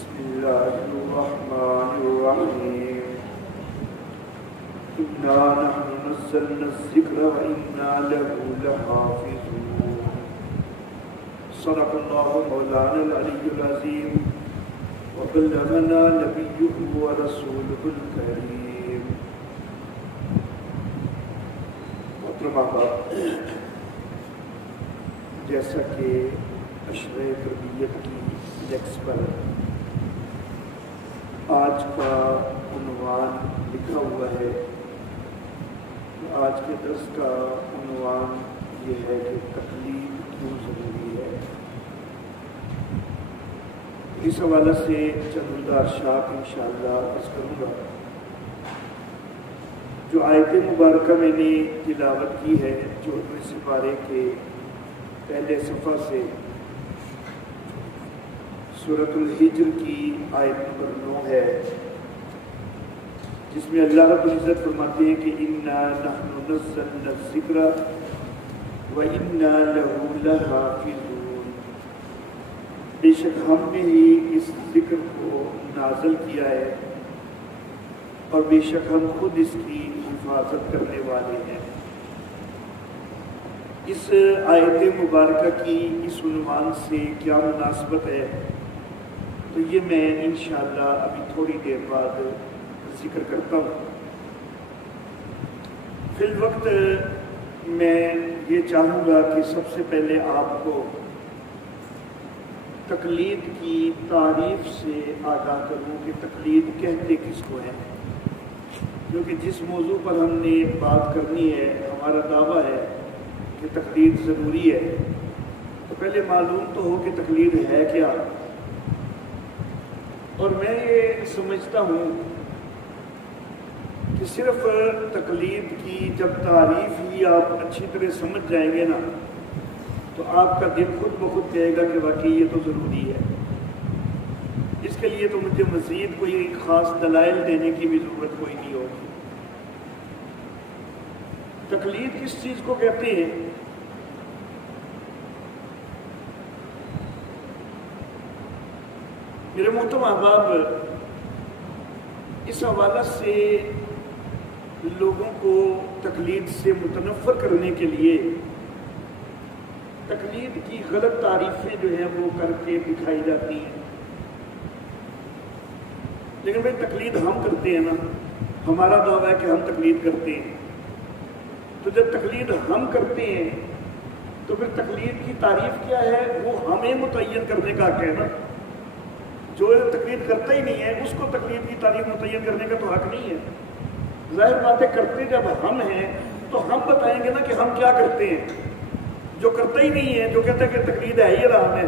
بسم الله الرحمن الرحيم إنا نحن نزلنا الذكر وإنا له لحافظون صدق الله مولانا العلي العظيم وبلغنا نبيه ورسوله الكريم. محترم آباد، جیسا کہ عشرہ تربیت کی لیکس پر آج کا عنوان لکھا ہوا ہے، آج کے درس کا عنوان یہ ہے کہ تقلید کیوں ضروری ہے. اس حوالے سے چند ارشاد انشاءاللہ عرض کروں گا. جو آیت مبارکہ میں نے تلاوت کی ہے 14ویں سپارے کے پہلے صفحہ سے سورۃ الحجر کی آیت نمبر 9 ہے، جس میں اللہ رب العزت فرماتے ہیں کہ اِنَّا نَحْنُ نَزَّلْنَا الذِّكْرَ وَإِنَّا لَهُ لَحَافِظُونَ. بے شک ہم نے ہی اس ذکر کو نازل کیا ہے اور بے شک ہم خود اس کی حفاظت کرنے والے ہیں. اس آیت مبارکہ کی اس عنوان سے کیا مناسبت ہے، تو یہ میں انشاءاللہ ابھی تھوڑی دیر بعد ذکر کرتا ہوں. فی الوقت میں یہ چاہوں گا کہ سب سے پہلے آپ کو تقلید کی تعریف سے آگاہ کروں کہ تقلید کہتے کس کو ہیں، کیونکہ جس موضوع پر ہم نے بات کرنی ہے ہمارا دعویٰ ہے کہ تقلید ضروری ہے، تو پہلے معلوم تو ہو کہ تقلید ہے کیا. اور میں یہ سمجھتا ہوں کہ صرف تقلید کی جب تعریف ہی آپ اچھی طرح سمجھ جائیں گے نا، تو آپ کا دل خود بخود کہے گا کہ واقعی یہ تو ضروری ہے. اس کے لیے تو مجھے مزید کوئی خاص دلائل دینے کی بھی ضرورت کوئی نہیں ہوگی. تقلید کس چیز کو کہتے ہیں؟ میرے محترم احباب، اس حوالہ سے لوگوں کو تقلید سے متنفر کرنے کے لیے تقلید کی غلط تعریفیں جو ہیں وہ کر کے دکھائی جاتی ہیں. لیکن بھائی تقلید ہم کرتے ہیں نا، ہمارا دعویٰ ہے کہ ہم تقلید کرتے ہیں. تو جب تقلید ہم کرتے ہیں تو پھر تقلید کی تعریف کیا ہے وہ ہمیں متعین کرنے کا حق ہے نا. جو تقلید کرتا ہی نہیں ہے اس کو تقلید کی تعریف متعین کرنے کا تو حق نہیں ہے. ظاہر باتیں کرتے جب ہم ہیں تو ہم بتائیں گے نا کہ ہم کیا کرتے ہیں. جو کرتا ہی نہیں ہے، جو کہتا ہے کہ تقلید ہے ہی آرام ہے،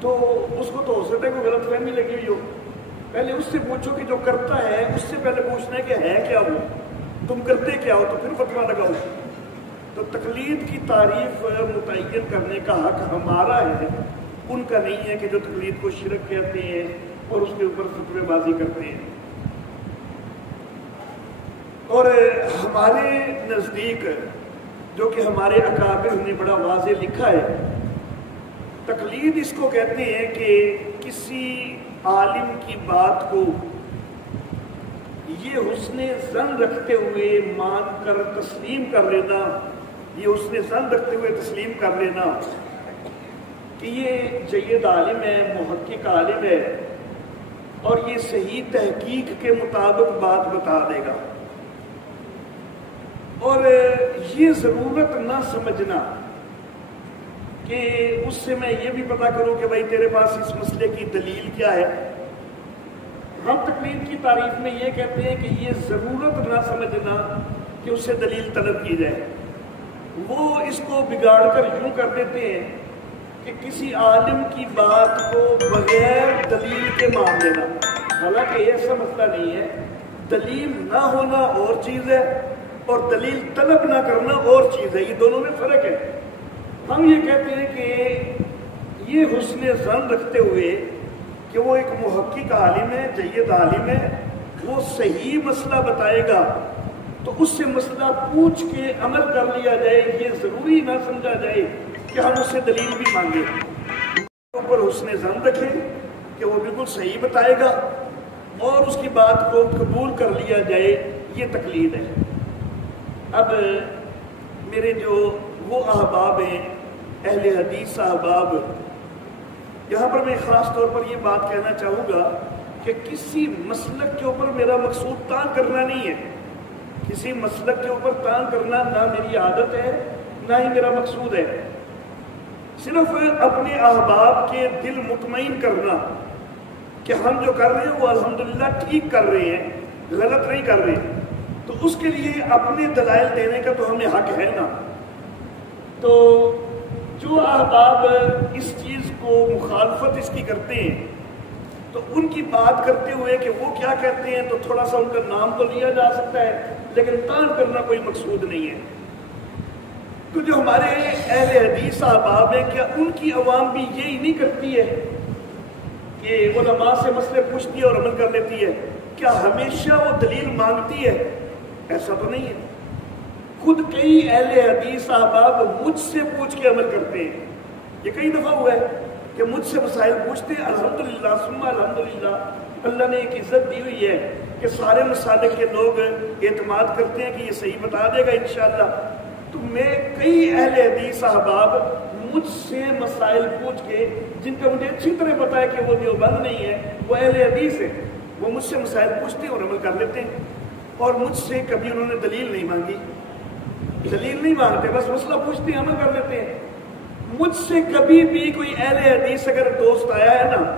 تو اس کو تو ہو سکتا ہے کوئی غلط فہمی لگی ہوئی ہو. پہلے اس سے پوچھو کہ جو کرتا ہے اس سے پہلے پوچھنا ہے کہ ہے کیا وہ، تم کرتے کیا ہو، تو پھر فتویٰ لگاؤ. تو تقلید کی تعریف متعین کرنے کا حق ہمارا ہے، ان کا نہیں ہے کہ جو تقلید کو شرک کہتے ہیں اور اس کے اوپر فتوے بازی کرتے ہیں. اور ہمارے نزدیک جو کہ ہمارے اکابر نے بڑا واضح لکھا ہے، تقلید اس کو کہتے ہیں کہ کسی عالم کی بات کو یہ حسن ظن رکھتے ہوئے مان کر تسلیم کر لینا، یہ حسن ظن رکھتے ہوئے تسلیم کر لینا کہ یہ جید عالم ہے، محقق عالم ہے اور یہ صحیح تحقیق کے مطابق بات بتا دے گا. اور یہ ضرورت نہ سمجھنا کہ اس سے میں یہ بھی پتا کروں کہ بھائی تیرے پاس اس مسئلے کی دلیل کیا ہے. ہم تقلید کی تعریف میں یہ کہتے ہیں کہ یہ ضرورت نہ سمجھنا کہ اس سے دلیل طلب کی جائے. وہ اس کو بگاڑ کر یوں کر دیتے ہیں کہ کسی عالم کی بات کو بغیر دلیل کے مان لینا. حالانکہ ایسا مسئلہ نہیں ہے. دلیل نہ ہونا اور چیز ہے اور دلیل طلب نہ کرنا اور چیز ہے، یہ دونوں میں فرق ہے. ہم یہ کہتے ہیں کہ یہ حسن ظن رکھتے ہوئے کہ وہ ایک محقق عالم ہے، جید عالم ہے، وہ صحیح مسئلہ بتائے گا تو اس سے مسئلہ پوچھ کے عمل کر لیا جائے. یہ ضروری نہ سمجھا جائے کہ ہم اس سے دلیل بھی مانگیں. اوپر حسن ظن رکھیں کہ وہ بالکل صحیح بتائے گا اور اس کی بات کو قبول کر لیا جائے، یہ تقلید ہے۔ اب میرے جو وہ احباب ہیں اہل حدیث احباب، یہاں پر میں خاص طور پر یہ بات کہنا چاہوں گا کہ کسی مسلک کے اوپر میرا مقصود تان کرنا نہیں ہے، کسی مسلک کے اوپر تان کرنا نہ میری عادت ہے نہ ہی میرا مقصود ہے، صرف اپنے احباب کے دل مطمئن کرنا کہ ہم جو کر رہے ہیں وہ الحمدللہ ٹھیک کر رہے ہیں، غلط نہیں کر رہے، تو اس کے لیے اپنے دلائل دینے کا تو ہمیں حق ہے نا۔ تو جو احباب اس چیز کو مخالفت اس کی کرتے ہیں تو ان کی بات کرتے ہوئے کہ وہ کیا کہتے ہیں تو تھوڑا سا ان کا نام تو لیا جا سکتا ہے، لیکن تان کرنا کوئی مقصود نہیں ہے۔ تو جو ہمارے اہل حدیث احباب ہیں، کیا ان کی عوام بھی یہی نہیں کرتی ہے کہ علماء سے مسئلے پوچھتی ہے اور عمل کر لیتی ہے؟ کیا ہمیشہ وہ دلیل مانگتی ہے؟ ایسا تو نہیں ہے۔ خود کئی اہل حدیث احباب مجھ سے پوچھ کے عمل کرتے ہیں، یہ کئی دفعہ ہوا ہے کہ مجھ سے مسائل پوچھتے ہیں، الحمدللہ ثم الحمدللہ اللہ نے ایک عزت دی ہوئی ہے کہ سارے مسالک کے لوگ اعتماد کرتے ہیں کہ یہ صحیح بتا دے گا انشاءاللہ۔ تو میں کئی اہل حدیث احباب مجھ سے مسائل پوچھ کے، جن کا مجھے اچھی طرح پتا ہے کہ وہ دیوبند نہیں ہے، وہ اہل حدیث ہے، وہ مجھ سے مسائل پوچھتے ہیں اور عمل کر لیتے ہیں، اور مجھ سے کبھی انہوں نے دلیل نہیں مانگی، دلیل نہیں مانگتے، بس مسئلہ پوچھتے ہیں عمل کر لیتے ہیں۔ مجھ سے کبھی بھی کوئی اہل حدیث اگر دوست آیا ہے نا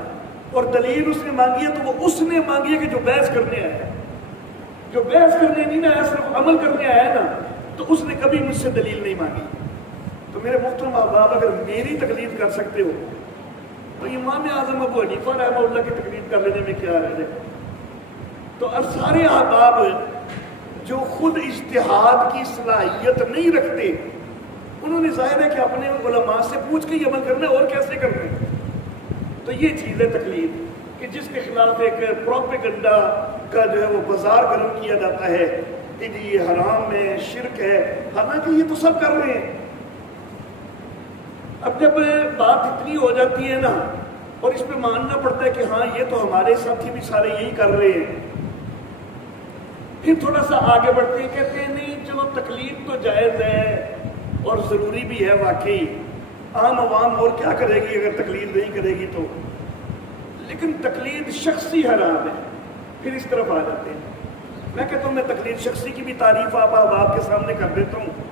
اور دلیل اس نے مانگی ہے تو وہ اس نے مانگی ہے کہ جو بحث کرنے آیا ہے، جو بحث کرنے نہیں آیا صرف عمل کرنے آیا ہے نا، تو اس نے کبھی مجھ سے دلیل نہیں مانگی۔ تو میرے محترم احباب، اگر میری تقلید کر سکتے ہو تو امام اعظم ابو حنیفہ رحمہ اللہ کی تقلید کر لینے میں کیا ہے؟ تو سارے احباب جو خود اجتہاد کی صلاحیت نہیں رکھتے، انہوں نے ظاہر ہے کہ اپنے علماء سے پوچھ کے یہ عمل کرنا ہے اور کیسے کرنا ہے۔ تو یہ چیز ہے تقلید، کہ جس کے خلاف ایک پروپیگنڈا کا جو ہے وہ بازار گرم کیا جاتا ہے کہ جی یہ حرام ہے، شرک ہے، حالانکہ یہ تو سب کر رہے ہیں۔ اب جب بات اتنی ہو جاتی ہے نا اور اس پہ ماننا پڑتا ہے کہ ہاں یہ تو ہمارے ساتھی بھی سارے یہی کر رہے ہیں، پھر تھوڑا سا آگے بڑھتے ہیں، کہتے ہیں نہیں چلو تقلید تو جائز ہے اور ضروری بھی ہے، واقعی عام عوام اور کیا کرے گی اگر تقلید نہیں کرے گی تو، لیکن تقلید شخصی حرام ہے۔ پھر اس طرف آ جاتے ہیں۔ میں کہتا ہوں میں تقلید شخصی کی بھی تعریف آپ احباب کے سامنے کر دیتا ہوں،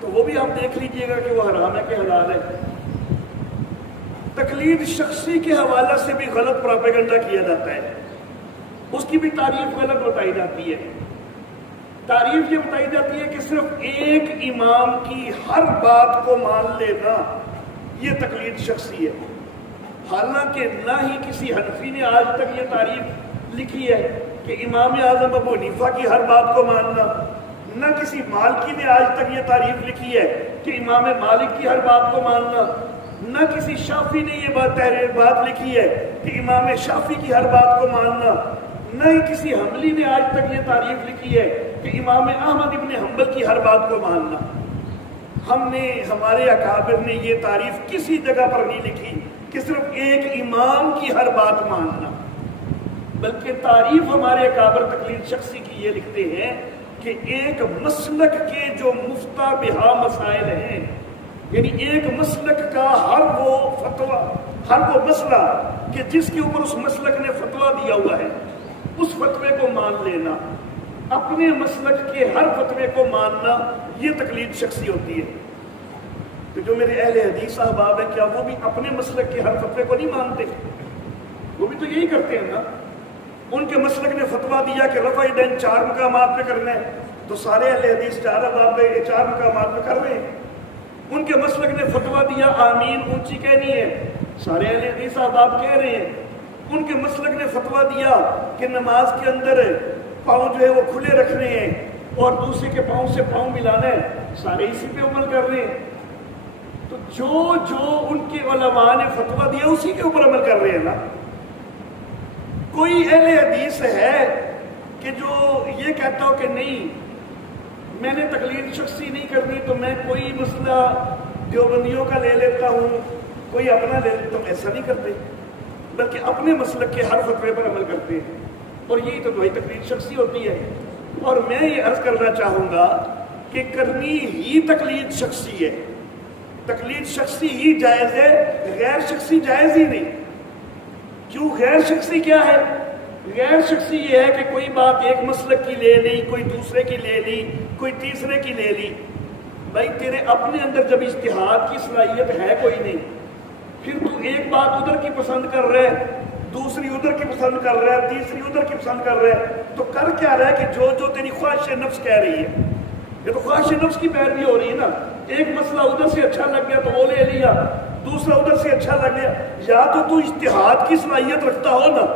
تو وہ بھی آپ دیکھ لیجئے گا کہ وہ حرام ہے کہ حلال ہے۔ تقلید شخصی کے حوالے سے بھی غلط پروپیگنڈا کیا جاتا ہے، اس کی بھی تعریف غلط بتائی جاتی ہے۔ تعریف یہ بتائی جاتی ہے کہ صرف ایک امام کی ہر بات کو مان لینا یہ تقلید شخصی ہے، حالانکہ نہ ہی کسی حنفی نے آج تک یہ تعریف لکھی ہے کہ امام اعظم ابو حنیفہ کی ہر بات کو ماننا، نہ کسی مالکی نے آج تک یہ تعریف لکھی ہے کہ امام مالک کی ہر بات کو ماننا، نہ کسی شافی نے یہ بات لکھی ہے کہ امام شافی کی ہر بات کو ماننا، نہ ہی کسی حنبلی نے آج تک یہ تعریف لکھی ہے کہ امام احمد ابن حنبل کی ہر بات کو ماننا۔ ہم نے، ہمارے اکابر نے یہ تعریف کسی جگہ پر نہیں لکھی کہ صرف ایک امام کی ہر بات ماننا، بلکہ تعریف ہمارے اکابر تقلید شخصی کی یہ لکھتے ہیں کہ ایک مسلک کے جو مفتہ بہا مسائل ہیں، یعنی ایک مسلک کا ہر وہ فتویٰ، ہر وہ مسئلہ کہ جس کے اوپر اس مسلک نے فتویٰ دیا ہوا ہے، اس فتوے کو مان لینا، اپنے مسلک کے ہر فتوے کو ماننا، یہ تقلید شخصی ہوتی ہے۔ تو جو میرے اہل حدیث احباب ہیں، کیا وہ بھی اپنے مسلک کے ہر فتوے کو نہیں مانتے؟ وہ بھی تو یہی کرتے ہیں نا۔ ان کے مسلک نے فتویٰ دیا کہ رفع دین 4 مقامات پہ کرنا ہے، تو سارے اہل حدیث 4 مقامات پہ کر رہے ہیں۔ ان کے مسلک نے فتویٰ دیا آمین اونچی کہنی ہے، سارے اہل حدیث احباب کہہ رہے ہیں۔ ان کے مسلک نے فتویٰ دیا کہ نماز کے اندر پاؤں جو ہے وہ کھلے رکھنے ہیں اور دوسرے کے پاؤں سے پاؤں ملانا ہے، سارے اسی پہ عمل کر رہے ہیں۔ تو جو ان کے علماء نے فتویٰ دیا اسی کے اوپر عمل کر رہے ہیں نا۔ کوئی اہل حدیث ہے کہ جو یہ کہتا ہو کہ نہیں میں نے تقلید شخصی نہیں کرنی تو میں کوئی مسئلہ دیوبندیوں کا لے لیتا ہوں، کوئی اپنا لے لیتا ہوں؟ ایسا نہیں کرتے۔ بلکہ اپنے مسلک کے ہر فتوے پر عمل کرتے ہیں، اور یہی تو وہی تقلید شخصی ہوتی ہے۔ اور میں یہ عرض کرنا چاہوں گا کہ کرنی ہی تقلید شخصی ہے، تقلید شخصی ہی جائز ہے، غیر شخصی جائز ہی نہیں۔ کیوں غیر شخصی کیا ہے؟ غیر شخصی یہ ہے کہ کوئی بات ایک مسلک کی لے لی، کوئی دوسرے کی لے لی، کوئی تیسرے کی لے لی۔ بھائی تیرے اپنے اندر جب اجتہاد کی صلاحیت ہے کوئی نہیں، پھر تو ایک بات ادھر کی پسند کر رہے ہے، دوسری ادھر کی پسند کر رہا ہے، تیسری ادھر کی پسند کر رہا ہے، تو کر کیا رہا ہے کہ جو تیری خواہش نفس کہہ رہی ہے، یہ تو خواہش نفس کی پیروی ہو رہی ہے نا۔ ایک مسئلہ ادھر سے اچھا لگ گیا تو وہ لے لیا، دوسرا ادھر سے اچھا لگ گیا۔ یا تو اجتہاد کی صلاحیت رکھتا ہو نا،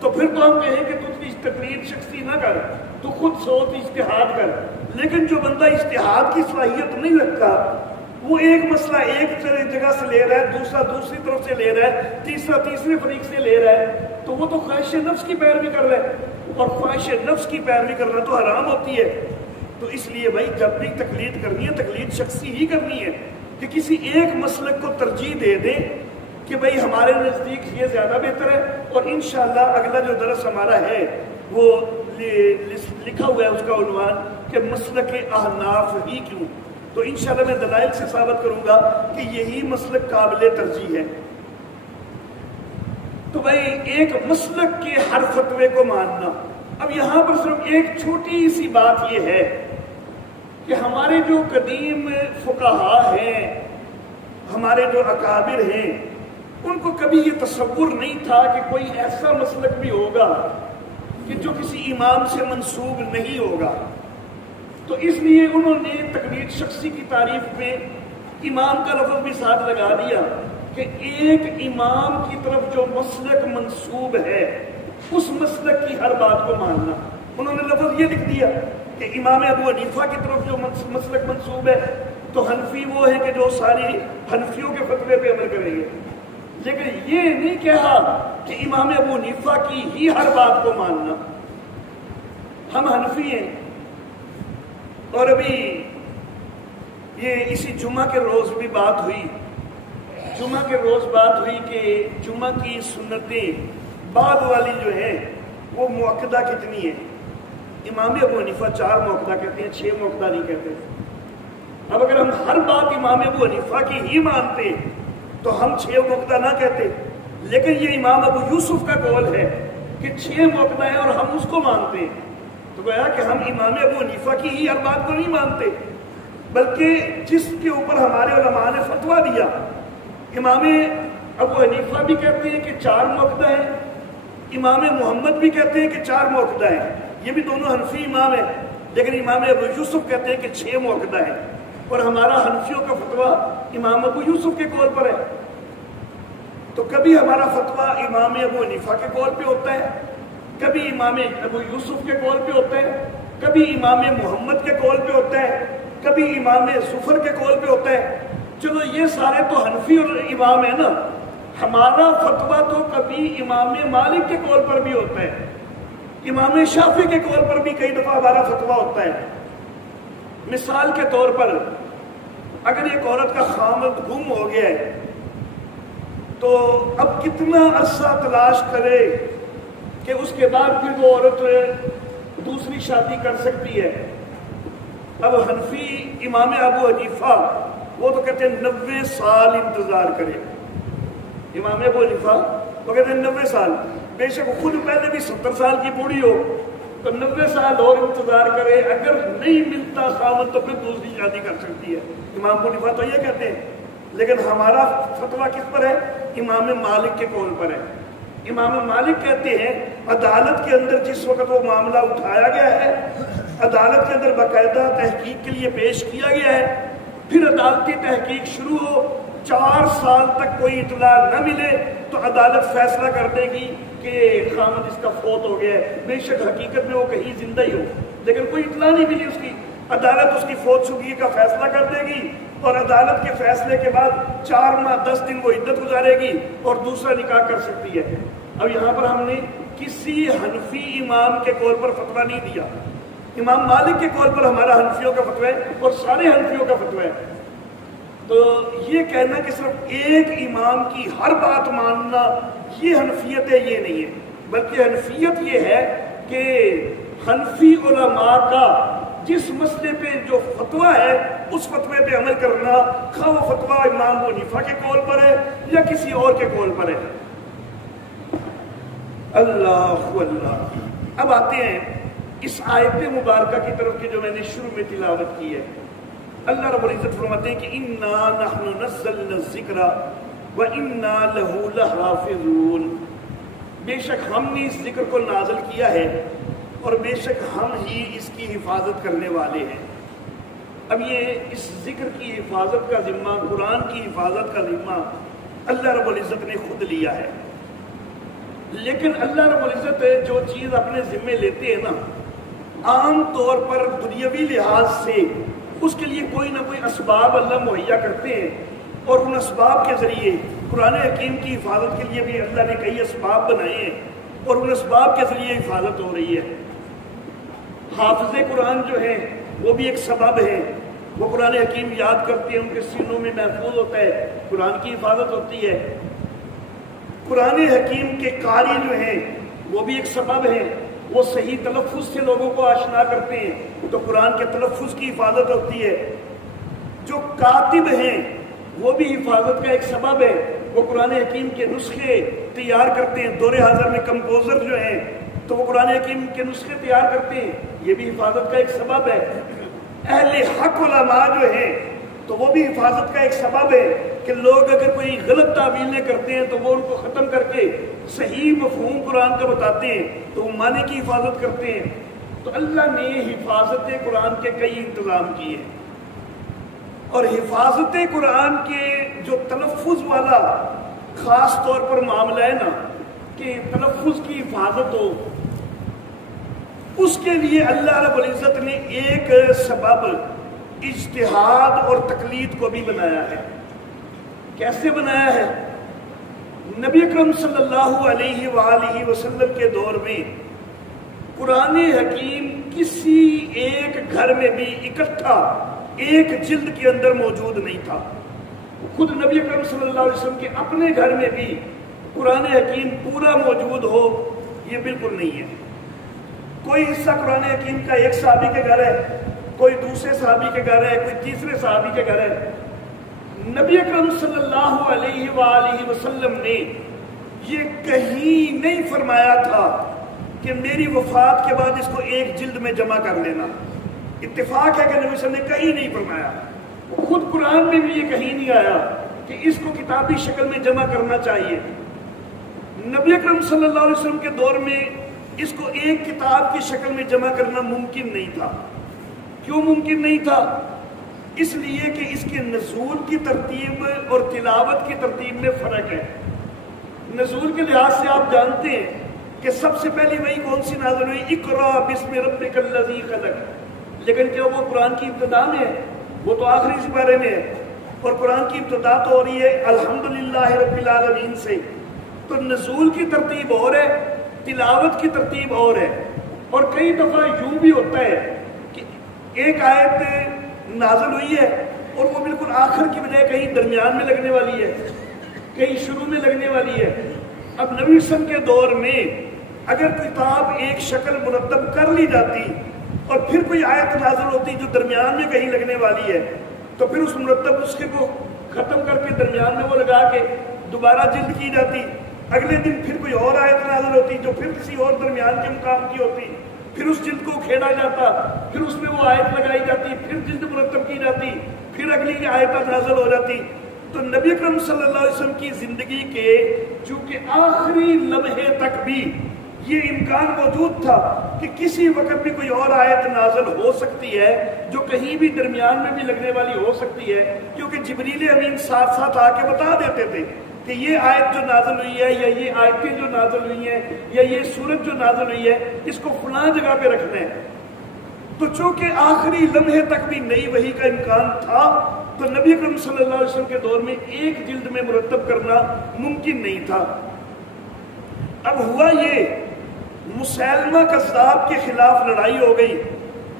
تو پھر تو ہم کہیں کہ تو تقلید شخصی نہ کر، تو خود سوچ اجتہاد کر۔ لیکن جو بندہ اجتہاد کی صلاحیت نہیں رکھتا، وہ ایک مسئلہ ایک جگہ سے لے رہا ہے، دوسرا دوسری طرف سے لے رہا ہے، تیسرا تیسرے فریق سے لے رہا ہے، تو وہ تو خواہش نفس کی پیروی کر رہا ہے، اور خواہش نفس کی پیروی کرنا تو حرام ہوتی ہے۔ تو اس لیے بھائی جب بھی تقلید کرنی ہے، تقلید شخصی ہی کرنی ہے، کہ کسی ایک مسلک کو ترجیح دے دیں کہ بھئی ہمارے نزدیک یہ زیادہ بہتر ہے۔ اور انشاءاللہ اگلا جو درس ہمارا ہے وہ لکھا ہوا ہے اس کا عنوان کہ مسلک احناف ہی کیوں، تو انشاءاللہ میں دلائل سے ثابت کروں گا کہ یہی مسلک قابل ترجیح ہے۔ تو بھائی ایک مسلک کے ہر فتوے کو ماننا، اب یہاں پر صرف ایک چھوٹی سی بات یہ ہے کہ ہمارے جو قدیم فقہا ہیں، ہمارے جو اکابر ہیں، ان کو کبھی یہ تصور نہیں تھا کہ کوئی ایسا مسلک بھی ہوگا کہ جو کسی امام سے منسوب نہیں ہوگا۔ تو اس لیے انہوں نے تقلید شخصی کی تعریف میں امام کا لفظ بھی ساتھ لگا دیا کہ ایک امام کی طرف جو مسلک منسوب ہے اس مسلک کی ہر بات کو ماننا۔ انہوں نے لفظ یہ لکھ دیا کہ امام ابو حنیفہ کی طرف جو مسلک منسوب ہے تو حنفی وہ ہے کہ جو ساری حنفیوں کے فتوے پہ عمل کریں گے، لیکن یہ نہیں کہا کہ امام ابو حنیفہ کی ہی ہر بات کو ماننا۔ ہم حنفی ہیں، اور ابھی یہ اسی جمعہ کے روز بھی بات ہوئی، جمعہ کے روز بات ہوئی کہ جمعہ کی سنتیں بعد والی جو ہیں وہ مؤکدہ کتنی ہیں۔ امام ابو حنیفہ 4 مؤکدہ کہتے ہیں، 6 مؤکدہ نہیں کہتے۔ اب اگر ہم ہر بات امام ابو حنیفہ کی ہی مانتے تو ہم 6 مؤکدہ نہ کہتے، لیکن یہ امام ابو یوسف کا قول ہے کہ 6 مؤکدہ ہیں اور ہم اس کو مانتے ہیں، تو گویا کہ ہم امام ابو حنیفہ کی ہی ہر بات کو نہیں مانتے، بلکہ جس کے اوپر ہمارے علماء نے فتویٰ دیا، امام ابو حنیفہ بھی کہتے ہیں کہ 4 مؤکدہ ہیں، امام محمد بھی کہتے ہیں کہ 4 مؤکدہ ہیں، یہ بھی دونوں حنفی امام ہیں، لیکن امام ابو یوسف کہتے ہیں کہ 6 مؤکدہ ہیں، اور ہمارا حنفیوں کا فتویٰ امام ابو یوسف کے قول پر ہے۔ تو کبھی ہمارا فتویٰ امام ابو حنیفہ کے قول پہ ہوتا ہے، کبھی امام ابو یوسف کے قول پہ ہوتا ہے، کبھی امام محمد کے قول پہ ہوتا ہے، کبھی امام زفر کے قول پہ ہوتا ہے۔ چلو یہ سارے تو حنفی اور امام ہیں نا، ہمارا فتویٰ تو کبھی امام مالک کے قول پر بھی ہوتا ہے، امام شافعی کے قول پر بھی کئی دفعہ ہمارا فتویٰ ہوتا ہے۔ مثال کے طور پر اگر ایک عورت کا خامد گم ہو گیا ہے تو اب کتنا عرصہ تلاش کرے کہ اس کے بعد پھر وہ عورت دوسری شادی کر سکتی ہے۔ اب حنفی امام ابو حنیفہ وہ تو کہتے ہیں 90 سال انتظار کرے، امام ابو حنیفہ وہ کہتے ہیں 90 سال، بے شک وہ خود پہلے بھی 70 سال کی بوڑھی ہو تو 90 سال اور انتظار کرے، اگر نہیں ملتا خامد تو پھر دوسری شادی کر سکتی ہے۔ امام ابو حنیفہ تو یہ کہتے ہیں، لیکن ہمارا فتویٰ کس پر ہے؟ امام مالک کے قول پر ہے۔ امام مالک کہتے ہیں عدالت کے اندر جس وقت وہ معاملہ اٹھایا گیا ہے، عدالت کے اندر باقاعدہ تحقیق کے لیے پیش کیا گیا ہے، پھر عدالتی تحقیق شروع ہو، 4 سال تک کوئی اطلاع نہ ملے تو عدالت فیصلہ کر دے گی کہ خامد اس کا فوت ہو گیا ہے، بے شک حقیقت میں وہ کہیں زندہ ہی ہو، لیکن کوئی اطلاع نہیں ملی اس کی، عدالت اس کی فوت شدگی کا فیصلہ کر دے گی، اور عدالت کے فیصلے کے بعد 4 ماہ 10 دن وہ عدت گزارے گی اور دوسرا نکاح کر سکتی ہے۔ اب یہاں پر ہم نے کسی حنفی امام کے قول پر فتویٰ نہیں دیا، امام مالک کے قول پر ہمارا حنفیوں کا فتویٰ ہے اور سارے حنفیوں کا فتویٰ ہے۔ تو یہ کہنا کہ صرف ایک امام کی ہر بات ماننا یہ حنفیت ہے، یہ نہیں ہے، بلکہ حنفیت یہ ہے کہ حنفی علماء کا جس مسئلے پہ جو فتویٰ ہے اس فتوے پہ عمل کرنا، خواہ وہ فتویٰ امام ابو حنیفہ کے قول پر ہے یا کسی اور کے قول پر ہے۔ اللہ اللہ۔ اب آتے ہیں اس آیت مبارکہ کی طرف کہ جو میں نے شروع میں تلاوت کی ہے۔ اللہ رب العزت فرماتے ہیں کہ اِنَّا نَحْنُ نَزَّلْنَا الذِّكْرَ وَإِنَّا لَهُ لَحَافِظُونَ، بے شک ہم نے اس ذکر کو نازل کیا ہے اور بے شک ہم ہی اس کی حفاظت کرنے والے ہیں۔ اب یہ اس ذکر کی حفاظت کا ذمہ، قرآن کی حفاظت کا ذمہ اللہ رب العزت نے خود لیا ہے، لیکن اللہ رب العزت جو چیز اپنے ذمے لیتے ہیں نا، عام طور پر دنیاوی لحاظ سے اس کے لیے کوئی نہ کوئی اسباب اللہ مہیا کرتے ہیں، اور ان اسباب کے ذریعے قرآن حکیم کی حفاظت کے لیے بھی اللہ نے کئی اسباب بنائے ہیں، اور ان اسباب کے ذریعے حفاظت ہو رہی ہے۔ حافظ قرآن جو ہیں وہ بھی ایک سبب ہے، وہ قرآن حکیم یاد کرتے ہیں، ان کے سینوں میں محفوظ ہوتا ہے، قرآن کی حفاظت ہوتی ہے۔ قرآن حکیم کے قاری جو ہیں وہ بھی ایک سبب ہے، وہ صحیح تلفظ سے لوگوں کو آشنا کرتے ہیں تو قرآن کے تلفظ کی حفاظت ہوتی ہے۔ جو کاتب ہیں وہ بھی حفاظت کا ایک سبب ہے، وہ قرآن حکیم کے نسخے تیار کرتے ہیں۔ دور حاضر میں کمپوزر جو ہیں تو وہ قرآن حکیم کے نسخے تیار کرتے ہیں، یہ بھی حفاظت کا ایک سبب ہے۔ اہل حق علماء جو ہیں تو وہ بھی حفاظت کا ایک سبب ہے کہ لوگ اگر کوئی غلط تعویلیں کرتے ہیں تو وہ ان کو ختم کر کے صحیح مفہوم قرآن کا بتاتے ہیں تو وہ معنی کی حفاظت کرتے ہیں۔ تو اللہ نے حفاظت قرآن کے کئی انتظام کیے، اور حفاظت قرآن کے جو تلفظ والا خاص طور پر معاملہ ہے نا کہ تلفظ کی حفاظت ہو، اس کے لیے اللہ رب العزت نے ایک سبب اجتہاد اور تقلید کو بھی بنایا ہے۔ کیسے بنایا ہے؟ نبی اکرم صلی اللہ علیہ وآلہ وسلم کے دور میں قرآن حکیم کسی ایک گھر میں بھی اکٹھا ایک جلد کے اندر موجود نہیں تھا۔ خود نبی اکرم صلی اللہ علیہ وسلم کے اپنے گھر میں بھی قرآن حکیم پورا موجود ہو یہ بالکل نہیں ہے۔ کوئی حصہ قرآن حکیم کا ایک صحابی کے گھر ہے، کوئی دوسرے صحابی کے گھر ہے، کوئی تیسرے صحابی کے گھر ہے۔ نبی اکرم صلی اللہ علیہ وآلہ وسلم نے یہ کہیں نہیں فرمایا تھا کہ میری وفات کے بعد اس کو ایک جلد میں جمع کر لینا۔ اتفاق ہے کہ نبی صلی اللہ علیہ وسلم نے کہیں نہیں فرمایا، خود قرآن میں بھی یہ کہیں نہیں آیا کہ اس کو کتابی شکل میں جمع کرنا چاہیے۔ نبی اکرم صلی اللہ علیہ وسلم کے دور میں اس کو ایک کتاب کی شکل میں جمع کرنا ممکن نہیں تھا۔ کیوں ممکن نہیں تھا؟ اس لیے کہ اس کے نزول کی ترتیب اور تلاوت کی ترتیب میں فرق ہے۔ نزول کے لحاظ سے آپ جانتے ہیں کہ سب سے پہلی وہی کون سی نازل ہوئی؟ اقرا بسم ربک الذی خلق، لیکن کیا وہ قرآن کی ابتدا میں ہے؟ وہ تو آخری سپارے میں ہے، اور قرآن کی ابتدا تو ہو رہی ہے الحمدللہ رب العالمین سے۔ تو نزول کی ترتیب اور ہے، تلاوت کی ترتیب اور ہے۔ اور کئی دفعہ یوں بھی ہوتا ہے کہ ایک آیت نازل ہوئی ہے اور وہ بالکل آخر کی بجائے کہیں درمیان میں لگنے والی ہے، کہیں شروع میں لگنے والی ہے۔ اب نبی صلی اللہ علیہ وسلم کے دور میں اگر کتاب ایک شکل مرتب کر لی جاتی اور پھر کوئی آیت نازل ہوتی جو درمیان میں کہیں لگنے والی ہے تو پھر اس مرتب نسخے کو ختم کر کے درمیان میں وہ لگا کے دوبارہ جلد کی جاتی۔ اگلے دن پھر کوئی اور آیت نازل ہوتی جو پھر کسی اور درمیان کے مقام کی ہوتی، پھر اس جلد کو کھیڑا جاتا، پھر اس میں وہ آیت لگائی جاتی، پھر جلد مرتب کی جاتی، پھر اگلی آیت نازل ہو جاتی۔ تو نبی اکرم صلی اللہ علیہ وسلم کی زندگی کے چونکہ آخری لمحے تک بھی یہ امکان موجود تھا کہ کسی وقت بھی کوئی اور آیت نازل ہو سکتی ہے جو کہیں بھی درمیان میں بھی لگنے والی ہو سکتی ہے، کیونکہ جبریل امین ساتھ ساتھ آ کے بتا دیتے تھے کہ یہ آیت جو نازل ہوئی ہے یا یہ آیتیں جو نازل ہوئی ہیں یا یہ سورت جو نازل ہوئی ہے اس کو فلاں جگہ پہ رکھنا ہے۔ تو چونکہ آخری لمحے تک بھی نئی وحی کا امکان تھا تو نبی اکرم صلی اللہ علیہ وسلم کے دور میں ایک جلد میں مرتب کرنا ممکن نہیں تھا۔ اب ہوا یہ، مسیلمہ کذاب کے خلاف لڑائی ہو گئی،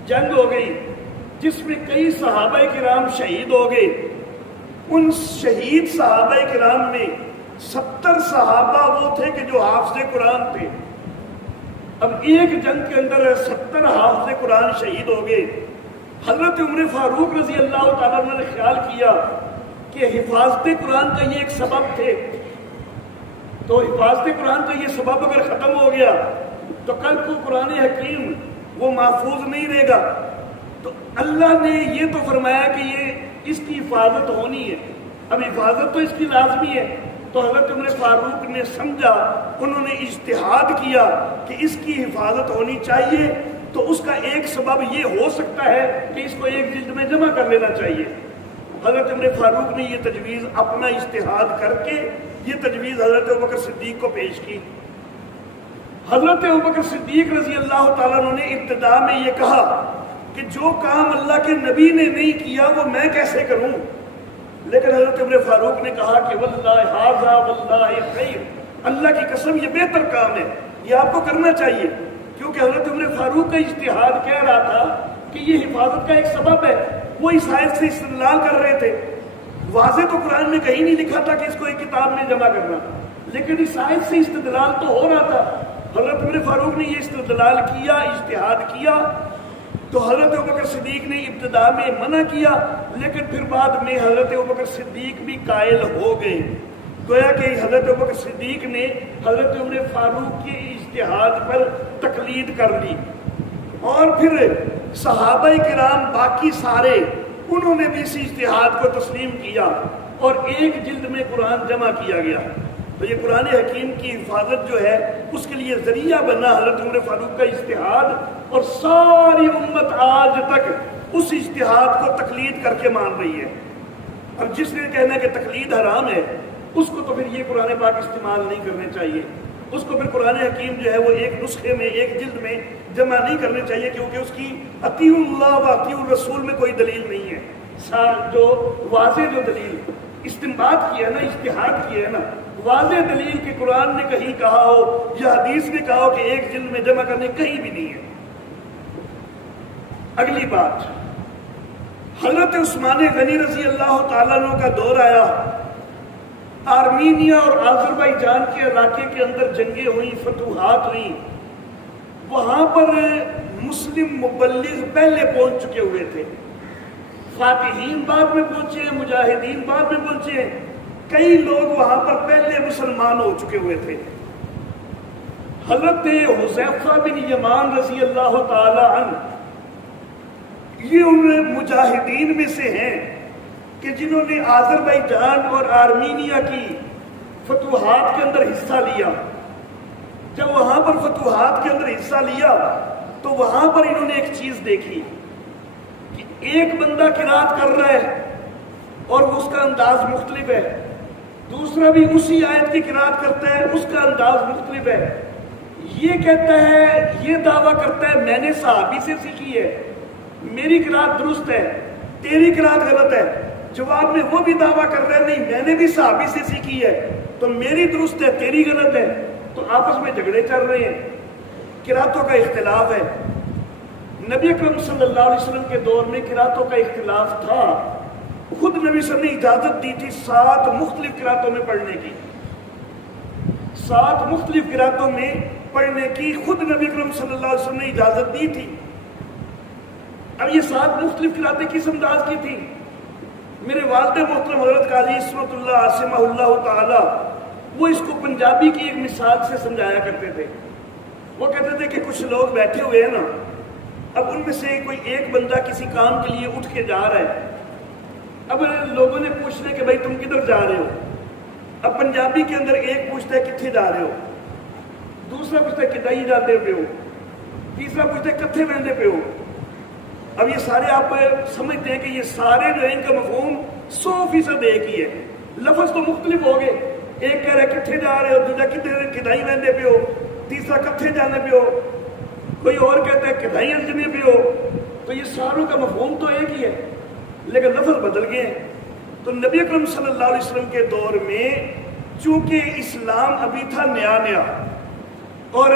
جنگ ہو گئی، جس میں کئی صحابہ کرام شہید ہو گئے۔ ان شہید صحابہ کرام میں 70 صحابہ وہ تھے کہ جو حافظ قرآن تھے. اب ایک جنگ کے اندر 70 حافظ قرآن شہید ہو گئے. حضرت عمر فاروق رضی اللہ تعالیٰ عنہ نے خیال کیا کہ حفاظت قرآن کا یہ ایک سبب تھے، تو حفاظت قرآن کا یہ سبب اگر ختم ہو گیا تو کل کو قرآن حکیم وہ محفوظ نہیں رہے گا. تو اللہ نے یہ تو فرمایا کہ یہ اس کی حفاظت ہونی ہے. اب حفاظت تو اس کی لازمی ہے. تو حضرت عمر فاروق نے سمجھا، انہوں نے اجتہاد کیا کہ اس کی حفاظت ہونی چاہیے. تو اس کا ایک سبب یہ ہو سکتا ہے کہ اس کو ایک جلد میں جمع کر لینا چاہیے. حضرت عمر فاروق نے یہ تجویز اپنا اجتہاد کر کے یہ تجویز حضرت ابوبکر صدیق کو پیش کی. حضرت ابوبکر صدیق رضی اللہ تعالیٰ عنہ نے ابتدا میں یہ کہا کہ جو کام اللہ کے نبی نے نہیں کیا وہ میں کیسے کروں. لیکن حضرت عمر فاروق نے کہا کہ واللہ ھذا واللہ خیر، اللہ کی قسم یہ بہتر کام ہے، یہ آپ کو کرنا چاہیے. کیونکہ حضرت عمر فاروق کا اجتہاد کہہ رہا تھا کہ یہ حفاظت کا ایک سبب ہے. وہ اس آیت سے استدلال کر رہے تھے. واضح تو قرآن میں کہیں نہیں لکھا تھا کہ اس کو ایک کتاب میں جمع کرنا، لیکن اس آیت سے استدلال تو ہو رہا تھا. حضرت عمر فاروق نے یہ استدلال کیا، اجتہاد کیا. تو حضرت ابوبکر صدیق نے ابتدا میں منع کیا، لیکن پھر بعد میں حضرت ابوبکر صدیق بھی قائل ہو گئے. گویا کہ حضرت ابوبکر صدیق نے حضرت عمر فاروق کے اجتہاد پر تقلید کر لی. اور پھر صحابہ کرام باقی سارے انہوں نے بھی اسی اجتہاد کو تسلیم کیا اور ایک جلد میں قرآن جمع کیا گیا. تو یہ قرآن حکیم کی حفاظت جو ہے اس کے لیے ذریعہ بنا حضرت عمر فاروق کا اجتہاد، اور ساری امت آج تک اس اجتہاد کو تقلید کر کے مان رہی ہے. اب جس نے کہنا ہے کہ تقلید حرام ہے اس کو تو پھر یہ قرآن پاک استعمال نہیں کرنے چاہیے. اس کو پھر قرآن حکیم جو ہے وہ ایک نسخے میں ایک جلد میں جمع نہیں کرنے چاہیے، کیونکہ اس کی اطیعوا اللہ و اطیعوا الرسول میں کوئی دلیل نہیں ہے. جو واضح جو دلیل استنباط کی ہے نا، اجتہاد کی ہے نا، واضح دلیل کہ قرآن نے کہیں کہا ہو یا حدیث نے کہا ہو کہ ایک جلد میں جمع کرنے کہیں بھی نہیں ہے. اگلی بات، حضرت عثمان غنی رضی اللہ تعالیٰ عنہ کا دور آیا. آرمینیا اور آذربائیجان کے علاقے کے اندر جنگیں ہوئیں، فتوحات ہوئیں. وہاں پر مسلم مبلغ پہلے پہنچ چکے ہوئے تھے، فاتحین بعد میں پہنچے ہیں، مجاہدین بعد میں پہنچے ہیں. کئی لوگ وہاں پر پہلے مسلمان ہو چکے ہوئے تھے. حضرت حذیفہ بن یمان رضی اللہ تعالی عنہ یہ ان مجاہدین میں سے ہیں کہ جنہوں نے آذربائیجان اور آرمینیا کی فتوحات کے اندر حصہ لیا. جب وہاں پر فتوحات کے اندر حصہ لیا تو وہاں پر انہوں نے ایک چیز دیکھی کہ ایک بندہ قرات کر رہا ہے اور اس کا انداز مختلف ہے، دوسرا بھی اسی آیت کی قرات کرتا ہے، اس کا انداز مختلف ہے. یہ کہتا ہے، یہ دعویٰ کرتا ہے میں نے صحابی سے سیکھی ہے، میری قرات درست ہے، تیری قرات غلط ہے. جواب میں وہ بھی دعویٰ کر رہا ہے نہیں میں نے بھی صحابی سے سیکھی ہے، تو میری درست ہے تیری غلط ہے. تو آپس میں جھگڑے چل رہے ہیں، قراتوں کا اختلاف ہے. نبی اکرم صلی اللہ علیہ وسلم کے دور میں قراتوں کا اختلاف تھا. خود نبی صلی اللہ علیہ وسلم نے اجازت دی تھی 7 مختلف قراتوں میں پڑھنے کی، 7 مختلف قراتوں میں پڑھنے کی خود نبی اکرم صلی اللہ علیہ وسلم نے اجازت دی تھی. اب یہ 7 مختلف قراتیں کس انداز کی تھی؟ میرے والد محترم حضرت قاضی عصمت اللہ عاصمہ اللہ تعالی وہ اس کو پنجابی کی ایک مثال سے سمجھایا کرتے تھے. وہ کہتے تھے کہ کچھ لوگ بیٹھے ہوئے ہیں نا، اب ان میں سے کوئی ایک بندہ کسی کام کے لیے اٹھ کے جا رہا ہے. اب لوگوں نے پوچھنا کہ بھائی تم کدھر جا رہے ہو. اب پنجابی کے اندر ایک پوچھتا ہے کتنے جا رہے ہو، دوسرا پوچھتا ہے کدائی جاتے پہ ہو، تیسرا پوچھتا ہے کتنے بہندے پہ ہو. اب یہ سارے آپ سمجھتے ہیں کہ یہ سارے جو ہے ان کا مفہوم 100% ایک ہی ہے. لفظ تو مختلف ہو گئے. ایک کہہ رہا ہے کتنے جا رہے ہو، دوسرا کتنے کدائی بہندے پہ ہو، تیسرا کتنے جانے پہ ہو، کوئی اور کہتا ہے کدائی ارجنے پہ ہو. تو یہ ساروں کا مفہوم تو ایک ہی ہے لیکن لفظ بدل گئے ہیں. تو نبی اکرم صلی اللہ علیہ وسلم کے دور میں چونکہ اسلام ابھی تھا نیا نیا اور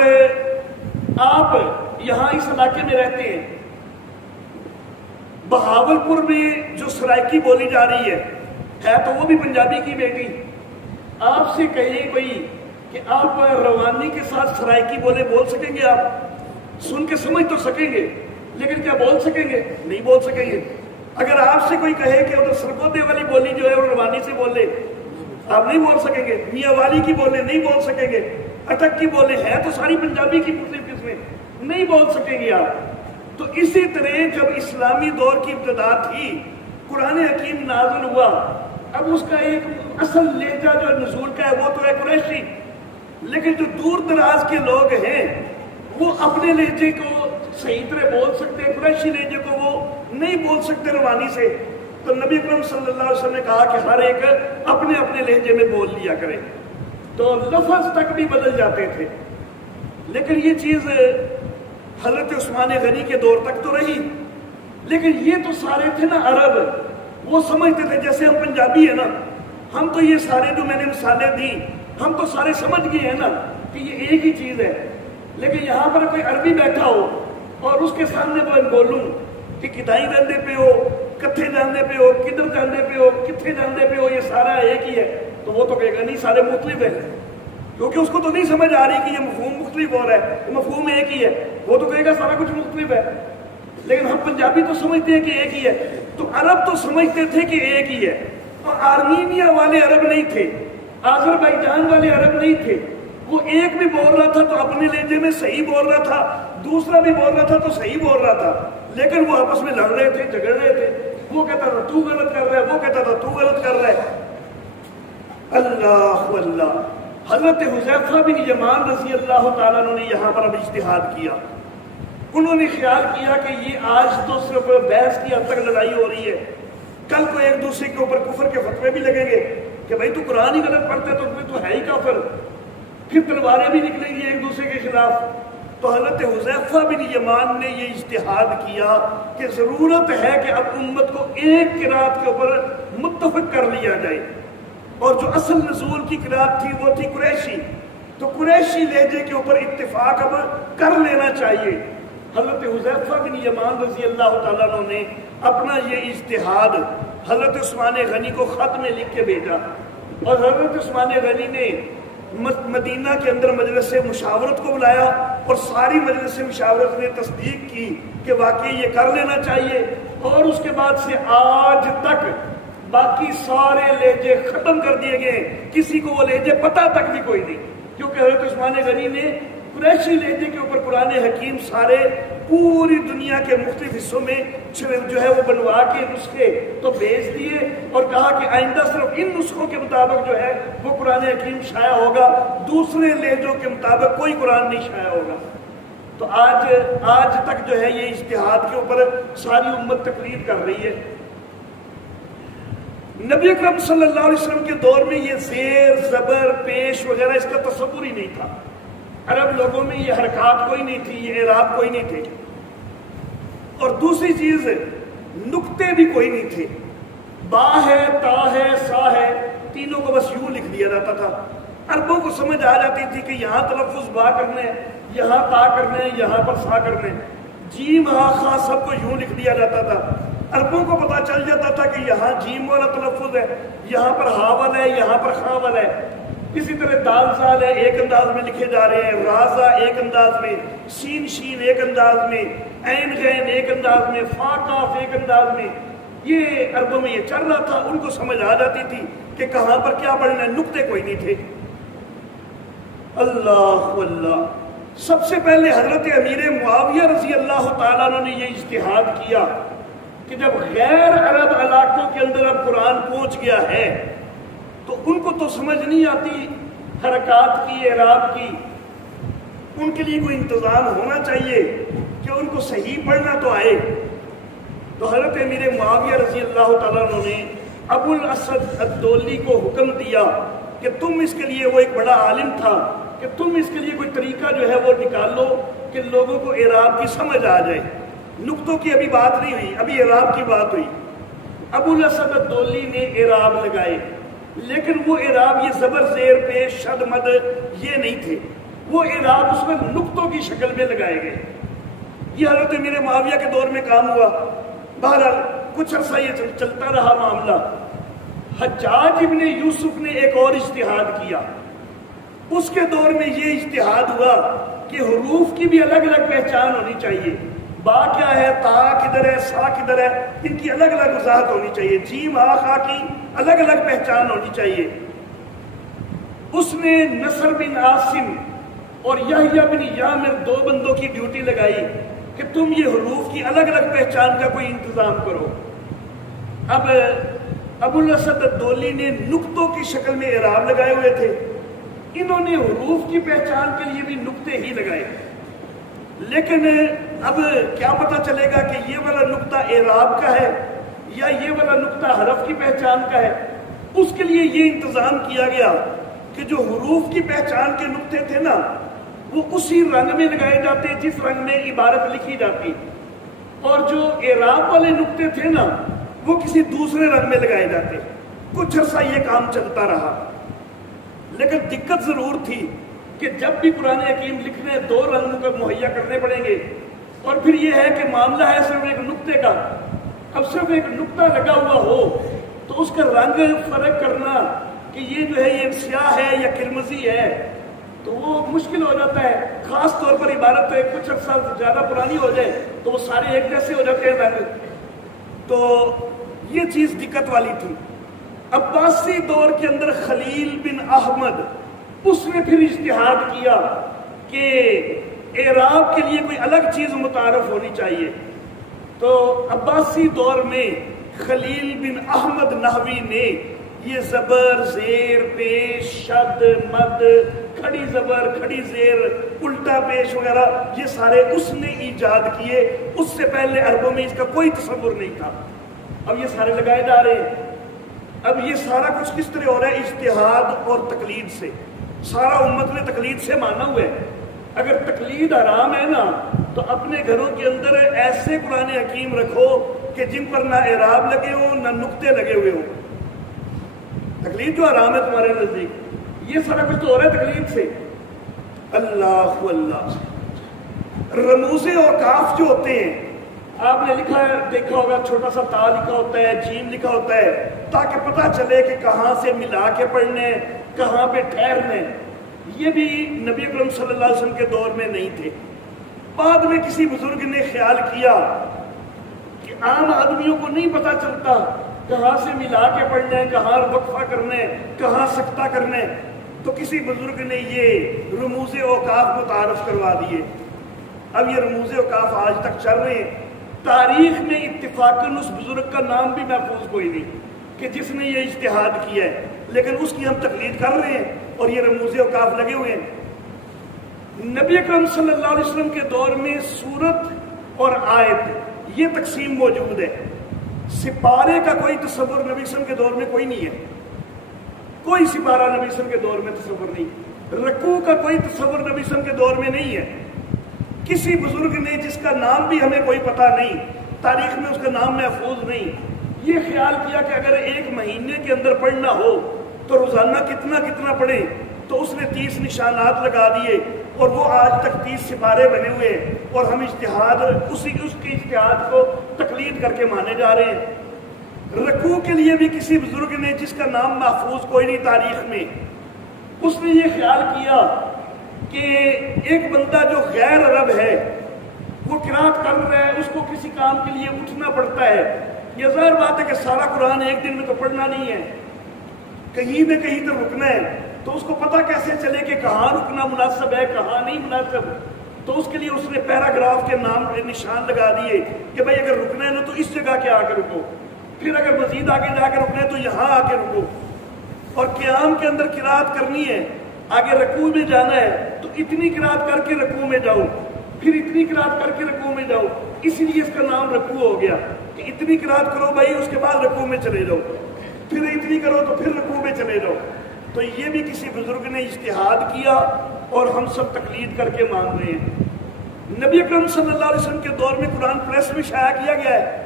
آپ یہاں اس علاقے میں رہتے ہیں، بہاولپور میں جو سرائکی بولی جا رہی ہے ہے تو وہ بھی پنجابی کی بیٹی. آپ سے کہیں کوئی کہ آپ روانی کے ساتھ سرائکی بولے بول سکیں گے؟ آپ سن کے سمجھ تو سکیں گے لیکن کیا بول سکیں گے؟ نہیں بول سکیں گے. اگر آپ سے کوئی کہے کہ ادھر سرگودے والی بولی جو ہے وہ روانی سے بولے، آپ نہیں بول سکیں گے. میاں والی کی بولے نہیں بول سکیں گے. اٹک کی بولے ہے تو ساری پنجابی کی مختلف قسمیں، نہیں بول سکیں گے آپ. تو اسی طرح جب اسلامی دور کی ابتدا تھی، قرآن حکیم نازل ہوا، اب اس کا ایک اصل لہجہ جو نزول کا ہے وہ تو ہے قریشی، لیکن جو دور دراز کے لوگ ہیں وہ اپنے لہجے کو صحیح طرح بول سکتے ہیں، قریشی لہجے کو وہ نہیں بول سکتے روانی سے. تو نبی اکرم صلی اللہ علیہ وسلم نے کہا کہ ہر ایک اپنے اپنے لہجے میں بول لیا کرے. تو لفظ تک بھی بدل جاتے تھے. لیکن یہ چیز حضرت عثمان غنی کے دور تک تو رہی. لیکن یہ تو سارے تھے نا عرب، وہ سمجھتے تھے جیسے ہم پنجابی ہیں نا، ہم تو یہ سارے جو میں نے مثالیں دی ہم تو سارے سمجھ گئے ہیں نا کہ یہ ایک ہی چیز ہے. لیکن یہاں پر کوئی عربی بیٹھا ہو اور اس کے سامنے میں بولوں کہ کتائی جاندے پہ ہو، کتھے جاندے پہ ہو، کدھر جاندے پہ ہو، کتھے جاندے پہ ہو، یہ سارا ایک ہی ہے، تو وہ تو کہے گا نہیں سارے مختلف ہیں، کیونکہ اس کو تو نہیں سمجھ آ رہی کہ یہ مفہوم مختلف ہو رہا ہے، مفہوم ایک ہی ہے. وہ تو کہے گا سارا کچھ مختلف ہے. لیکن ہم پنجابی تو سمجھتے ہیں کہ ایک ہی ہے. تو عرب تو سمجھتے تھے کہ ایک ہی ہے. اور آرمینیا والے عرب نہیں تھے، آذربائیجان والے عرب نہیں تھے. وہ ایک بھی بول رہا تھا تو اپنے لہجے میں صحیح بول رہا تھا، دوسرا بھی بول رہا تھا تو صحیح بول رہا تھا. لیکن وہ آپس میں لڑ رہے تھے، جھگڑ رہے تھے. وہ کہتا تھا تو غلط کر رہا ہے، وہ کہتا تھا تو غلط کر رہا ہے. اللہ اللہ. حضرت حذیفہ بن یمان رضی اللہ تعالیٰ عنہ نے یہاں پر اب اجتہاد کیا. انہوں نے خیال کیا کہ یہ آج تو صرف بحث کی حد تک لڑائی ہو رہی ہے، کل کو ایک دوسرے کے اوپر کفر کے فتوے بھی لگیں گے کہ بھائی تو قرآن ہی غلط پڑھتا ہے تو ہے ہی کافر. پھر تلواریں بھی نکلیں گی ایک دوسرے کے خلاف. تو حضرت حذیفہ بن یمان نے یہ اجتہاد کیا کہ ضرورت ہے کہ اب امت کو ایک قرات کے اوپر متفق کر لیا جائے. اور جو اصل نزول کی قرات تھی وہ تھی قریشی. تو قریشی لہجے کے اوپر اتفاق اب کر لینا چاہیے. حضرت حذیفہ بن یمان رضی اللہ تعالیٰ عنہ نے اپنا یہ اجتہاد حضرت عثمان غنی کو خط میں لکھ کے بھیجا. اور حضرت عثمان غنی نے مدینہ کے اندر مجلس مشاورت کو بلایا اور ساری مجلس مشاورت نے تصدیق کی کہ واقعی یہ کر لینا چاہیے. اور اس کے بعد سے آج تک باقی سارے لہجے ختم کر دیے گئے. کسی کو وہ لہجے پتہ تک بھی کوئی نہیں، کیونکہ حضرت عثمان غنی نے قریشی لہجے کے اوپر قرآن حکیم سارے پوری دنیا کے مختلف حصوں میں جو ہے وہ بنوا کے نسخے تو بھیج دیے اور کہا کہ آئندہ صرف ان نسخوں کے مطابق جو ہے وہ قرآن حکیم شائع ہوگا، دوسرے لہجوں کے مطابق کوئی قرآن نہیں شائع ہوگا. تو آج تک جو ہے یہ اجتہاد کے اوپر ساری امت تقلید کر رہی ہے. نبی اکرم صلی اللہ علیہ وسلم کے دور میں یہ زیر زبر پیش وغیرہ اس کا تصور ہی نہیں تھا. عرب لوگوں میں یہ حرکات کوئی نہیں تھی، یہ اعراب کوئی نہیں تھے. اور دوسری چیز نقطے بھی کوئی نہیں تھے. با ہے، تا ہے، سا ہے، تینوں کو بس یوں لکھ دیا جاتا تھا. عربوں کو سمجھ آ جاتی تھی کہ یہاں تلفظ با کرنے ہیں، یہاں تا کرنے ہیں، یہاں پر سا کرنے ہیں. جیم ہا خا سب کو یوں لکھ دیا جاتا تھا. عربوں کو پتا چل جاتا تھا کہ یہاں جیم والا تلفظ ہے، یہاں پر ہا والا ہے، یہاں پر خا والا ہے. اسی طرح دال زال ہے ایک انداز میں لکھے جا رہے ہیں، رازا ایک انداز میں، سین شین ایک انداز میں، عین غین ایک انداز میں، فا کاف ایک انداز میں. یہ عربوں میں یہ چل رہا تھا. ان کو سمجھ آ جاتی تھی کہ کہاں پر کیا پڑھنا ہے. نقطے کوئی نہیں تھے. اللہ اللہ. سب سے پہلے حضرت امیر معاویہ رضی اللہ تعالیٰ عنہ نے یہ اجتہاد کیا کہ جب غیر عرب علاقوں کے اندر اب قرآن پہنچ گیا ہے تو ان کو تو سمجھ نہیں آتی حرکات کی، اعراب کی. ان کے لیے کوئی انتظام ہونا چاہیے کہ ان کو صحیح پڑھنا تو آئے. تو حضرت امیر معاویہ رضی اللہ تعالیٰ عنہ نے ابو الاسد الدولی کو حکم دیا کہ تم اس کے لیے، وہ ایک بڑا عالم تھا، کہ تم اس کے لیے کوئی طریقہ جو ہے وہ نکال لو کہ لوگوں کو اعراب کی سمجھ آ جائے. نقطوں کی ابھی بات نہیں ہوئی، ابھی اعراب کی بات ہوئی. ابو الاسد الدولی نے اعراب لگائے، لیکن وہ اعراب یہ زبر زیر پیش شد مد یہ نہیں تھے. وہ اعراب اس میں نقطوں کی شکل میں لگائے گئے. یہ حضرت امیر معاویہ کے دور میں کام ہوا. بہرحال کچھ عرصہ یہ چلتا رہا معاملہ. حجاج ابن یوسف نے ایک اور اجتہاد کیا. اس کے دور میں یہ اجتہاد ہوا کہ حروف کی بھی الگ الگ پہچان ہونی چاہیے. با کیا ہے، تا کدھر ہے، سا کدھر ہے، ان کی الگ الگ وضاحت ہونی چاہیے. جیم ہا خا کی الگ الگ پہچان ہونی چاہیے. اس نے نصر بن عاصم اور یحییٰ بن یامر 2 بندوں کی ڈیوٹی لگائی کہ تم یہ حروف کی الگ الگ پہچان کا کوئی انتظام کرو. اب ابو الاسد الدولی نے نقطوں کی شکل میں اعراب لگائے ہوئے تھے، انہوں نے حروف کی پہچان کے لیے بھی نقطے ہی لگائے. لیکن اب کیا پتہ چلے گا کہ یہ والا نقطہ اعراب کا ہے یا یہ والا نقطہ حرف کی پہچان کا ہے. اس کے لیے یہ انتظام کیا گیا کہ جو حروف کی پہچان کے نقطے تھے نا، وہ اسی رنگ میں لگائے جاتے جس رنگ میں عبارت لکھی جاتی، اور جو اعراب والے نقطے تھے نا وہ کسی دوسرے رنگ میں لگائے جاتے. کچھ عرصہ یہ کام چلتا رہا، لیکن دقت ضرور تھی کہ جب بھی قرآن حکیم لکھنے 2 رنگ کو مہیا کرنے پڑیں گے، اور پھر یہ ہے کہ معاملہ ہے صرف ایک نقطے کا. اب صرف ایک نقطہ لگا ہوا ہو تو اس کا رنگ فرق کرنا کہ یہ جو ہے یہ سیاہ ہے یا کرمزی ہے تو وہ مشکل ہو جاتا ہے. خاص طور پر عبارت کچھ عرصہ زیادہ پرانی ہو جائے تو وہ سارے ایک جیسے ہو جاتے ہیں رنگ. تو یہ چیز دقت والی تھی. عباسی دور کے اندر خلیل بن احمد اس نے پھر اجتہاد کیا کہ اعراب کے لیے کوئی الگ چیز متعارف ہونی چاہیے. تو عباسی دور میں خلیل بن احمد نحوی نے یہ زبر، زیر، پیش، شد، مد، کھڑی زبر، کھڑی زیر، الٹا پیش وغیرہ یہ سارے اس نے ایجاد کیے. اس سے پہلے عربوں میں اس کا کوئی تصور نہیں تھا. اب یہ سارے لگائے جا رہے ہیں. اب یہ سارا کچھ کس طرح ہو رہا ہے؟ اجتہاد اور تقلید سے. سارا امت نے تقلید سے مانا ہوا ہے. اگر تقلید حرام ہے نا تو اپنے گھروں کے اندر ایسے قرآن حکیم رکھو کہ جن پر نہ اعراب لگے ہوں نہ نقطے لگے ہوئے ہوں. تقلید جو حرام ہے تمہارے نزدیک، یہ سارا کچھ تو ہو رہا ہے تقلید سے. اللہ اللہ. رموز اوقاف جو ہوتے ہیں، آپ نے لکھا ہے دیکھا ہوگا، چھوٹا سا تا لکھا ہوتا ہے، جیم لکھا ہوتا ہے تاکہ پتہ چلے کہ کہاں سے ملا کے پڑھنے، کہاں پہ ٹھہرنے. یہ بھی نبی اکرم صلی اللہ علیہ وسلم کے دور میں نہیں تھے. بعد میں کسی بزرگ نے خیال کیا کہ عام آدمیوں کو نہیں پتہ چلتا کہاں سے ملا کے پڑھنے، کہاں وقفہ کرنے، کہاں سکتہ کرنے. تو کسی بزرگ نے یہ رموز اوقاف متعارف کروا دیے. اب یہ رموز اوقاف آج تک چل رہے ہیں. تاریخ میں اتفاقاً اس بزرگ کا نام بھی محفوظ کوئی نہیں کہ جس نے یہ اجتہاد کیا ہے، لیکن اس کی ہم تقلید کر رہے ہیں اور یہ رموز اوقاف لگے ہوئے ہیں. نبی اکرم صلی اللہ علیہ وسلم کے دور میں سورت اور آیت یہ تقسیم موجود ہے. سپارے کا کوئی تصور نبی وسلم کے دور میں کوئی نہیں ہے. کوئی سپارہ نبی وسلم کے دور میں تصور نہیں. رکوع کا کوئی تصور نبی وسلم کے دور میں نہیں ہے. کسی بزرگ نے جس کا نام بھی ہمیں کوئی پتہ نہیں، تاریخ میں اس کا نام محفوظ نہیں، یہ خیال کیا کہ اگر 1 مہینے کے اندر پڑھنا ہو تو روزانہ کتنا کتنا پڑھیں. تو اس نے 30 نشانات لگا دیے اور وہ آج تک 30 سپارے بنے ہوئے ہیں اور ہم اجتہاد اس کے اجتہاد کو تقلید کر کے مانے جا رہے ہیں. رکوع کے لیے بھی کسی بزرگ نے جس کا نام محفوظ کوئی نہیں تاریخ میں، اس نے یہ خیال کیا کہ ایک بندہ جو غیر عرب ہے وہ قرات کر رہا ہے، اس کو کسی کام کے لیے اٹھنا پڑتا ہے. یہ ظاہر بات ہے کہ سارا قرآن ایک دن میں تو پڑھنا نہیں ہے، کہیں نہ کہیں تو رکنا ہے. تو اس کو پتہ کیسے چلے کہ کہاں رکنا مناسب ہے، کہاں نہیں مناسب. تو اس کے لیے اس نے پیراگراف کے نام نشان لگا دیے کہ بھائی اگر رکنا ہے نا تو اس جگہ کے آ کے رکو، پھر اگر مزید آگے جا کے رکنا ہے تو یہاں آ کے رکو. اور قیام کے اندر قرات کرنی ہے، آگے رکوع میں جانا ہے تو اتنی قرات کر کے رکوع میں جاؤ، پھر اتنی قرات کر کے رکوع میں جاؤ. اسی لیے اس کا نام رکوع ہو گیا کہ اتنی قرات کرو بھائی، اس کے بعد رکوع میں چلے جاؤ، پھر اتنی کرو تو پھر رکوع میں چلے جاؤ. تو یہ بھی کسی بزرگ نے اجتہاد کیا اور ہم سب تقلید کر کے مان رہے ہیں. نبی اکرم صلی اللہ علیہ وسلم کے دور میں قرآن پریس میں شائع کیا گیا ہے.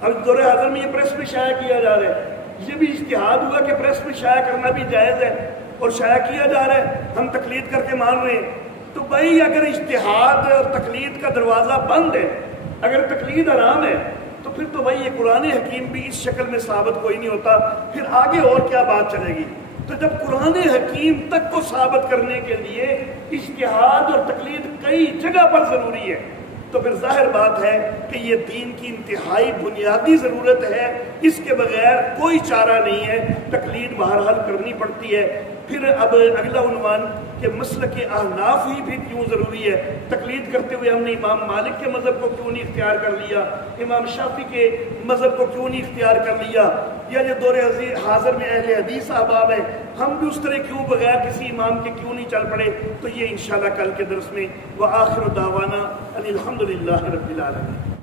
اب دور حاضر میں یہ پریس میں شائع کیا جا رہا ہے. یہ بھی اجتہاد ہوا کہ پریس میں شائع کرنا بھی جائز ہے اور شائع کیا جا رہا ہے، ہم تقلید کر کے مان رہے ہیں. تو بھائی اگر اجتہاد اور تقلید کا دروازہ بند ہے، اگر تقلید حرام ہے تو پھر تو بھائی یہ قرآن حکیم بھی اس شکل میں ثابت کوئی نہیں ہوتا، پھر آگے اور کیا بات چلے گی؟ تو جب قرآن حکیم تک کو ثابت کرنے کے لیے اجتہاد اور تقلید کئی جگہ پر ضروری ہے، تو پھر ظاہر بات ہے کہ یہ دین کی انتہائی بنیادی ضرورت ہے، اس کے بغیر کوئی چارہ نہیں ہے، تقلید بہرحال کرنی پڑتی ہے۔ پھر اب اگلا عنوان کہ مسلک احناف ہی بھی کیوں ضروری ہے؟ تقلید کرتے ہوئے ہم نے امام مالک کے مذہب کو کیوں نہیں اختیار کر لیا، امام شافعی کے مذہب کو کیوں نہیں اختیار کر لیا، یا جو دور حاضر میں اہل حدیث احباب ہیں ہم بھی اس طرح کیوں بغیر کسی امام کے کیوں نہیں چل پڑے؟ تو یہ انشاءاللہ کل کے درس میں وآخر دعوانا ان الحمدللہ رب العالمین۔